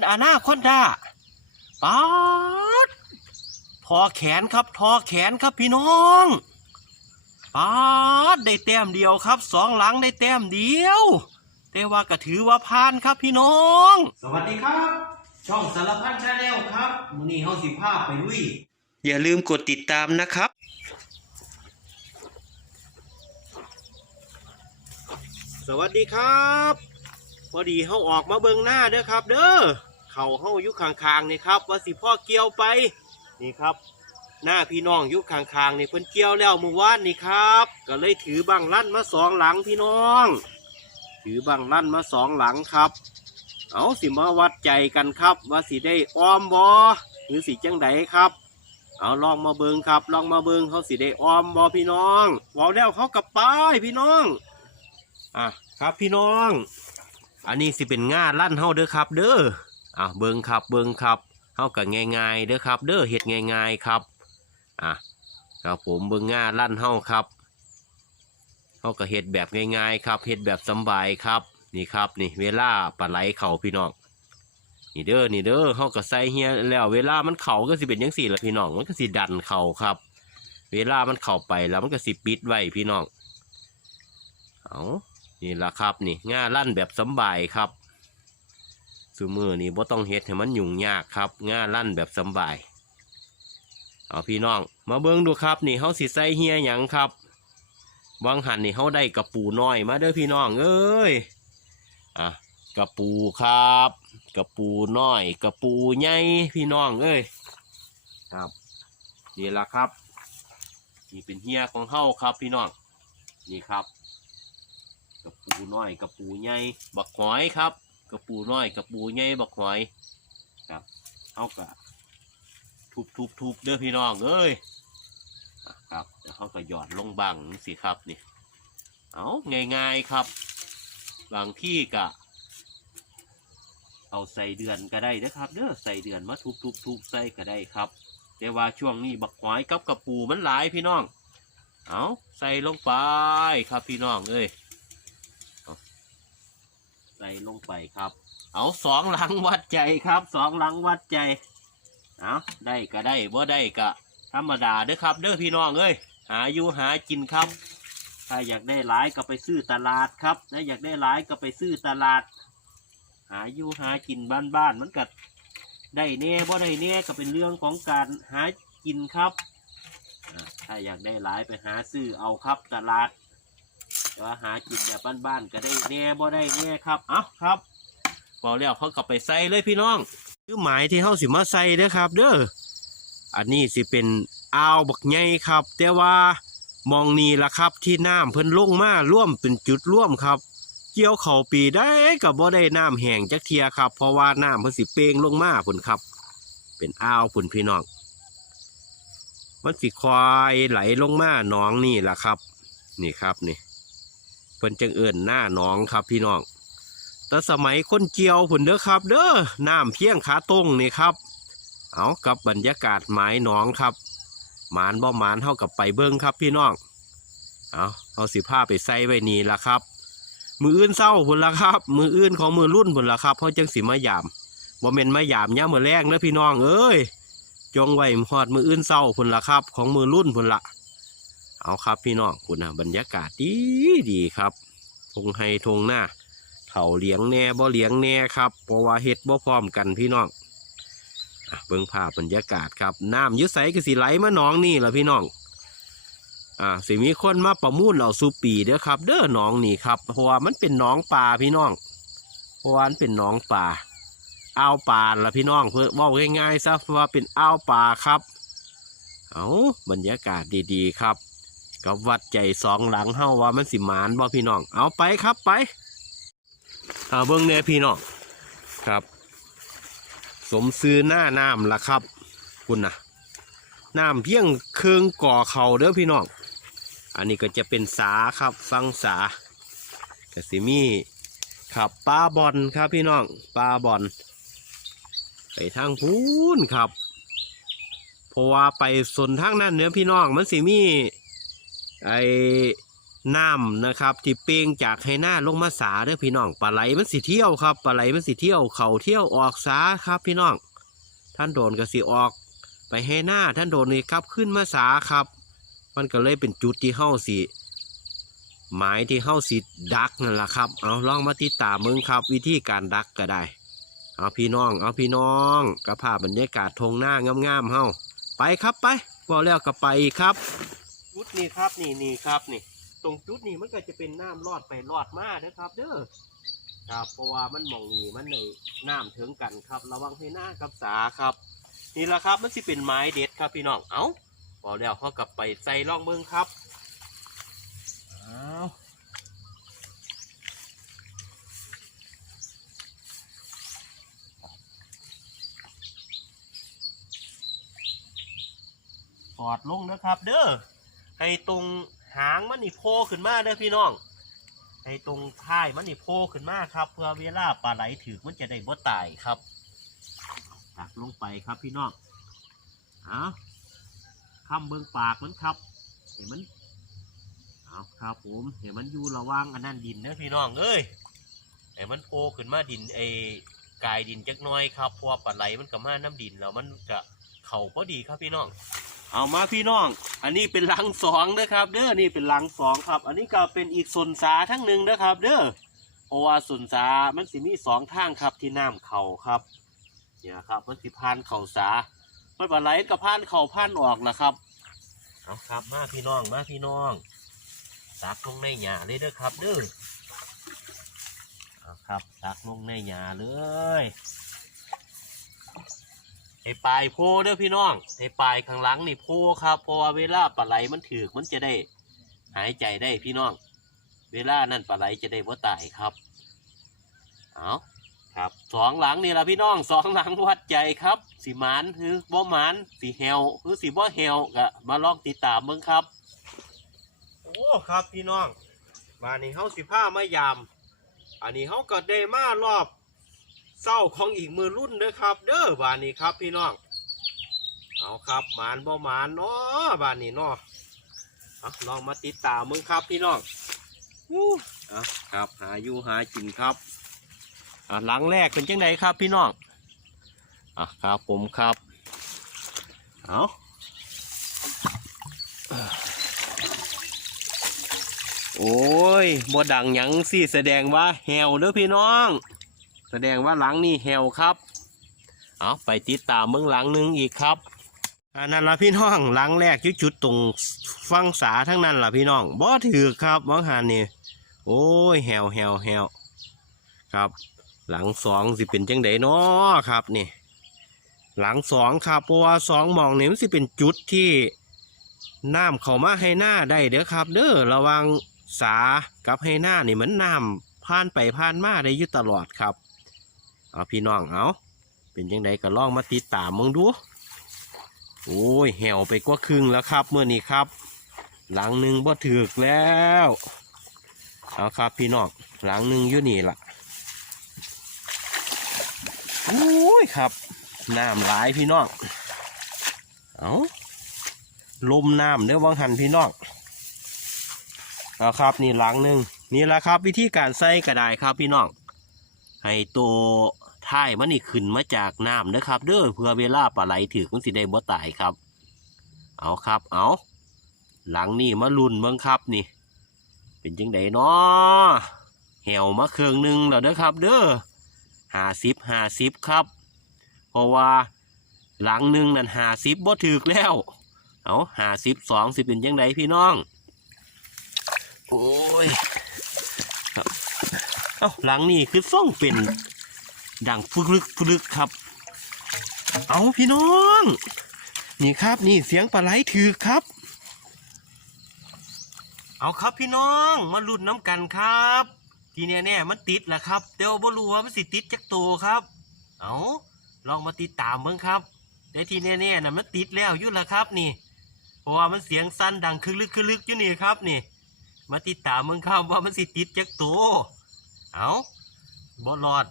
เป็นอาณาคอนดาป๊าดทอแขนครับทอแขนครับพี่น้องป๊าดได้แต้มเดียวครับสองหลังได้แต้มเดียวแต่ว่าก็ถือว่าผ่านครับพี่น้อง สวัสดีครับ ช่องสารพันชาแนลครับมื้อนี้เฮาสิพาไปลุยอย่าลืมกดติดตามนะครับ สวัสดีครับ พอดีเฮาออกมาเบิงหน้าเด้อครับ เด้อ เขาเฮาอยู่ข้างๆนี่ครับ ว่าสิพ่อเกี่ยวไปนี่ครับ หน้าพี่น้องอยู่ข้างๆนี่เพิ่นเกี่ยวแล้วเมื่อวานนี่ครับ ก็เลยถือบังลั่นมาสองหลังพี่น้อง ถือบังลั่นมาสองหลังครับ เอาสิมาวัดใจกันครับ ว่าสิได้อ้อมบอหรือสิจังไดครับเอาลองมาเบิงครับ ลองมาเบิงเขาสิได้อ้อมบอพี่น้องเวาแล้วเขากลับไปพี่น้องอะครับพี่น้อง อันนี้สิเป็นง่าลั่นเฮาเด้อครับ เด้อ อะเบิงครับเบิงครับเฮากับง่ายๆเด้อครับ เด้อเฮ็ดง่ายๆครับอะครับผมเบิงง่าลั่นเฮาครับเฮาก็เฮ็ดแบบง่ายๆครับเฮ็ดแบบสบายครับนี่ครับนี่เวลาปลาไหลเข่าพี่น้องนี่เด้อนี่เด้อเฮาก็ใส่เฮียแล้ว เวลามันเข่าก็สิเป็นจังซี่ละพี่น้องมันก็สิดันเข่าครับ เวลามันเข้าไปแล้วมันก็สิปิดไว้พี่น้องเอานี่ละครับนี่ง่าลั่นแบบสบายครับ ซูมือนี่บ่ต้องเฮ็ดให้มันยุ่งยากครับง่าลั่นแบบสบาย เอาพี่น้อง มาเบิ่งดูครับนี่เฮาสิใส่เฮียหยังครับวางหันนี่เฮาได้กระปูน้อยมาเด้อพี่น้องเอ้ยอะกระปูครับ กระปูน้อยกระปูใหญ่พี่น้องเอ้ยครับนี่ละครับนี่เป็นเฮียของเฮาครับพี่น้องนี่ครับกระปูน้อยกระปูใหญ่บักหอยครับ กระปูน้อยกระปูใหญ่บักหอยครับเอากะทุบทุบทุบเด้อพี่น้องเอ้ยครับเดี๋ยวเขาก็หยอดลงบังสิครับนี่เอาง่ายๆครับบางที่กะ เอาใส่เดือนก็ได้นะครับเด้อใส่เดือนมาทุบทุบทุบใส่ก็ได้ครับ แต่ว่าช่วงนี้บักหอยกับกระปูมันหลายพี่น้องเอาใส่ลงไปครับพี่น้องเอ้ย ใส่ลงไปครับ เอาสองหลังวัดใจครับสองหลังวัดใจเอาได้ก็ได้บ่ได้ก็ธรรมดาเด้อครับ เด้อพี่น้องเอ้ยหาอยู่หากินครับ ถ้าอยากได้หลายก็ไปซื้อตลาดครับถ้าอยากได้หลายก็ไปซื้อตลาด หาอยู่หากินบ้านๆมันก็ได้แน่บ่ได้แน่ก็เป็นเรื่องของการหากินครับถ้าอยากได้หลายไปหาซื้อเอาครับตลาด แต่ว่าหากินแบบบ้านๆก็ได้แน่บ่ได้แน่ครับเอ้าครับบอกแล้วเขากลับไปใส่เลยพี่น้อง คือหมายที่เขาสิมาใส่เด้อครับ เด้ออันนี้สิเป็นอ่าวบักใหญ่ครับ แต่ว่ามองนี่ละครับที่น้ำเพิ่นลงมาร่วมเป็นจุดร่วมครับ เกี่ยวเขาปีได้กับบ่ได้น้ำแห้งจักเทียครับ เพราะว่าน้ำเพิ่นสิเปงลงมาพุ่นครับ เป็นอ่าวพุ่นพี่น้องมันสิควายไหลลงมาหนองนี่ล่ะครับ นี่ครับนี่ เพิ่นจังเอิ้นหน้าหนองครับพี่น้องแต่สมัยคนเจียวผุนเด้อครับ เด้อน้ำเพียงขาตรงนี่ครับ เอากับบรรยากาศหมายหนองครับ หมานบ่หมานเท่ากับไปเบิ้งครับพี่น้องเอาเอาสิผ้าไปใส่ไว้นี่ละครับ มืออื่นเศร้าผุนละครับ มืออื่นของมือรุ่นผุนละครับเขาะจังสิมายามบ่เม็นมายามย่ามือแรกเด้อพี่น้องเอ้ยจงไว้หอดมืออื่นเศร้าผุนละครับ ของมือรุ่นผุนละ เอาครับพี่น้องคุณนะบรรยากาศดีดีครับทงไฮทงหน้าเถาเลี้ยงแน่บ่เลี้ยงแน่ครับเพราะว่าเฮ็ดบ่พร้อมกันพี่น้องอเบิ่งภาพบรรยากาศครับน้ำอยุใสก็สิไหลมาหนองนี่แหละพี่น้องอ่าสิมีคนมาประมูลเอาสูปีเด้อครับ เด้อหนองนี่ครับเพราะว่ามันเป็นหนองป่าพี่น้องเพราะว่ามันเป็นหนองป่าอ้าวป่าละพี่น้องเพื่อว่าง่ายๆซะว่าเป็นอ้าวป่าครับ เอาบรรยากาศดีๆครับ กับวัดใจสองหลังเฮาว่ามันสิหมานบ่พี่น้อง เอาไปครับไปเอาเบิ้งแน่พี่น้องครับ สมซื้อหน้าน้ำละครับ คุณนะน้ำเพียงเครื่องก่อเขาเด้อพี่น้องอันนี้ก็จะเป็นสาครับฟังสากสิมีครับปลาบอลครับพี่น้องปลาบอลไปทางพูนครับเพราะว่าไปสนทางนั้นเนื้อพี่น้องมันสิมี ไอน้ำนะครับ ที่เปล่งจากให้หน้าลงมาสาเด้อพี่น้องปลาไหลมันสิเที่ยวครับปลาไหลมันสิเที่ยวเขาเที่ยวออกสาครับ พี่น้อง ท่านโดนก็สิออก ไปให้หน้าท่านโดนนี่ครับขึ้นมาสาครับ มันก็เลยเป็นจุดที่เฮาสิหมายที่เฮาสิดักนั่นแหละครับ เอาลองมาติดตามมึงครับ วิธีการดักก็ได้ เอาพี่น้อง เอาพี่น้องกระภาบรรยากาศทงหน้างามๆเฮ้าไปครับไปพอแล้วก็ไปครับ นี้ครับนี่นี่ครับนี่ ตรงจุดนี้มันก็จะเป็นน้ำรอดไปรอดมาเด้อครับเด้อครับเพราะว่ามันหมองนี่มันในน้ำถึงกันครับ ระวังให้หน้ากับสาครับ นี่แหละครับมันสิเป็นไม้เด็ดครับพี่น้องเอาพอแล้วเขากลับไปใส่ร่องเมืองครับเอาสอดลงนะครับ เด้อ ให้ตรงหางมันนี่โผล่ขึ้นมาเด้อพี่น้องให้ตรงท้ายมันนี่โผล่ขึ้นมาครับ เพื่อเวลาปลาไหลถือมันจะได้บ่ตายครับตักลงไปครับพี่น้องเอาคำเบิ้งปากมันครับ เห็นมันเอาครับผมเห็นมันอยู่ระว่างอันนั้นดินนะพี่น้องเอ้ยเห็นมันโผล่ขึ้นมาดินไอ้กายดินจักน้อยครับเพราะปลาไหลมันกับมาน้ำดินแล้วมันก็เข่าพอดีครับพี่น้อง เอามาพี่น้อง อันนี้เป็นหลังสองนะครับ เด้อนี่เป็นหลังสองครับ อันนี้ก็เป็นอีกส่วนสาทั้งหนึ่งนะครับ เด้อเพราะว่าส่วนสามันสิมีสองทางครับที่น้ำเข่าครับเนี่ยครับมันสิพานเข่าสามันปลาไหลกับพานเข่าพานออกละครับเอาครับมาพี่น้องมาพี่น้องตักลงในหยาเลยเด้อครับเด้อเอาครับตักลงในหยาเลย ไอ้ปลายโพเด้อพี่น้องไอ้ปลายข้างหลังนี่โพครับเพราะว่าเวลาปลาไหลมันถือมันจะได้ หายใจได้พี่น้อง เวลานั่นปลาไหลจะได้บ่ตายครับเอาครับสองหลังนี่ละพี่น้องสองหลังวัดใจครับสีหมานหรือบ่หมานสีเฮวหรือสีบ่เฮวก็มาลองติดตามเบิ่งครับ โอ้ครับพี่น้องบานนี้เฮาสิผ้ามายาม อันนี้เฮาก็ได้มารอบ เศร้าของอีกมือรุ่นเด้อครับ เด้อบานนี้ครับพี่น้อง เอาครับหมานบ่หมานเนาะบานนี้เนาะเอลองมาติดตามมึงครับพี่น้องอู้เอาครับหาอยู่หากินครับอะหลังแรกเป็นจังไดครับพี่น้องอะครับผมครับเอาโอ้ยบ่ดังหยังสิแสดงว่าแหวเด้อพี่น้อง แสดงว่าหลังนี่แหวครับ เอาไปติดตามเมืองหลังหนึงอีกครับอันนั้นละพี่น้องหลังแรกจุดตรงฟังสาทั้งนั้นล่ะพี่น้องบ่ถือครับมองหานนี่โอ้ยแหวแหวแหวครับ หลังสองสิเป็นจังไดเนาะครับนี่ หลังสองครับเพราะว่าสองมองนี่มันสิเป็นจุดที่น้ำเข้ามาให้หน้าได้เด้อครับ เด้อระวังสากับให้หน้านี่เหมือนน้ำผ่านไปผ่านมาได้อยู่ตลอดครับ เอาพี่น้องเอาเป็นจังไดก็ลองมาติดตามมึงดู โอ้ยแหวไปกว่าครึ่งแล้วครับเมื่อนี้ครับ หลังหนึ่งบ่ถือกแล้วเอาครับพี่น้องหลังหนึ่งอยู่นี่ล่ะโอ้ยครับน้ำหลายพี่น้องเอาลมน้ำเด้อวังหันพี่น้องเอาครับนี่หลังหนึ่งนี่แหละครับ วิธีการใส่กระไดครับพี่น้องให้ตัว ท้ายมันนี่ขึ้นมาจากน้ำเด้อครับเด้อเพื่อเวลาปลาไหลถือมันสิได้บ่ตายครับ เอาครับเอาหลังนี่มาลุนเบิ่งครับนี่ เป็นจังไดเนาะเหี่ยวมาเครื่องหนึงแล้วเด้อครับ เด้อห้าสิบห้าสิบครับ เพราะว่าหลังหนึ่งนั่นห้าสิบบ่ถึกแล้ว เอาห้าสิบสองสิเป็นยังไงพี่น้อง โอ้ยครับเอาหลังนี่คือส่งเป็น ดังฟุกลึกฟุกลึกครับ เอาพี่น้อง นี่ครับนี่เสียงปลาไหลถือครับ เอาครับพี่น้องมาลุ้นน้ำกันครับ ทีเนี้ยเนี่ยมันติดแหละครับแต่ว่าบ่รู้ว่ามันสิติดจักตัวครับ เอาลองมาติดตามเบิ่งครับแต่ทีเนี้ยเนี่ยน่ะมันติดแล้วยู่ละครับนี่เพราะว่ามันเสียงสั้นดังคึกลึกคึกลึกอยู่นี่ครับนี่ มาติดตามเบิ่งครับว่ามันสิติดจักตัวเอาบ่รอด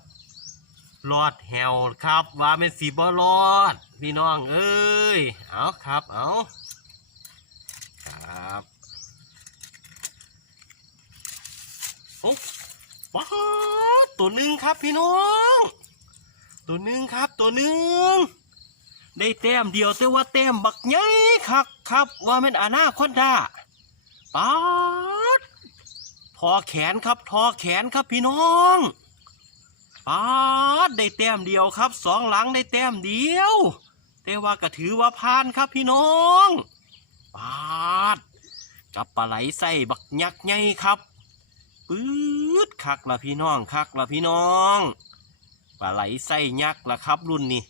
รอดแหวครับ ว่ามันสิบ่รอด พี่น้องเอ้ยเอาครับเอาครับโอ้ว้าตัวหนึ่งครับพี่น้อง ตัวหนึ่งครับตัวหนึ่งได้แต้มเดียวแต่ว่าแต้มบักใหญ่คักครับ ว่าเป็นอาณาคอนดาป๊าดทอแขนครับทอแขนครับพี่น้อง ป๊าดได้แต้มเดียวครับสองหลังได้แต้มเดียว แต่ว่าก็ถือว่าผ่านครับพี่น้องป๊าดกับปลาไหลใส่บักยักษ์ใหญ่ครับปื๊ดคักละพี่น้องคักละพี่น้องปลาไหลไส้ยักษ์ละครับรุ่นนี้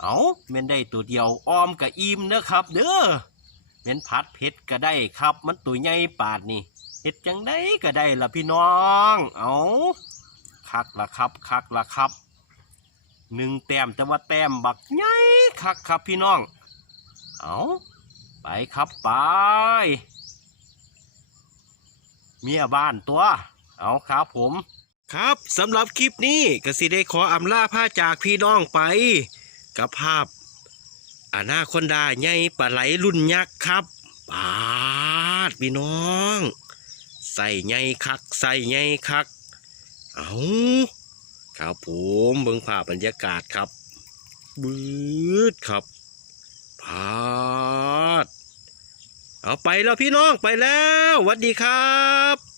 เอาเม่นได้ตัวเดียวอ้อมกับอิ่มเด้อครับ เด้อเม่นพัดเพชรก็ได้ครับ มันตัวใหญ่ปาดนี่เฮ็ดจังได้ก็ได้ละพี่น้อง เอา คักละครับคักละครับหนึ่งแต้มแต่ว่าแต้มบักใหญ่คักครับพี่น้อง เอาไปครับไป เมียบ้านตัว เอาครับผม ครับสำหรับคลิปนี้กสิได้ขออำลาผ้าจากพี่น้องไป กับภาพอาณาคอนดาใหญ่ปลาไหลรุ่นยักษ์ครับปาดพี่น้อง ใส่ใหญ่คัก ใส่ใหญ่คัก เอาครับผมเบิ่งภาพบรรยากาศครับบืดครับพาด เอาไปแล้วพี่น้องไปแล้วสวัสดีครับ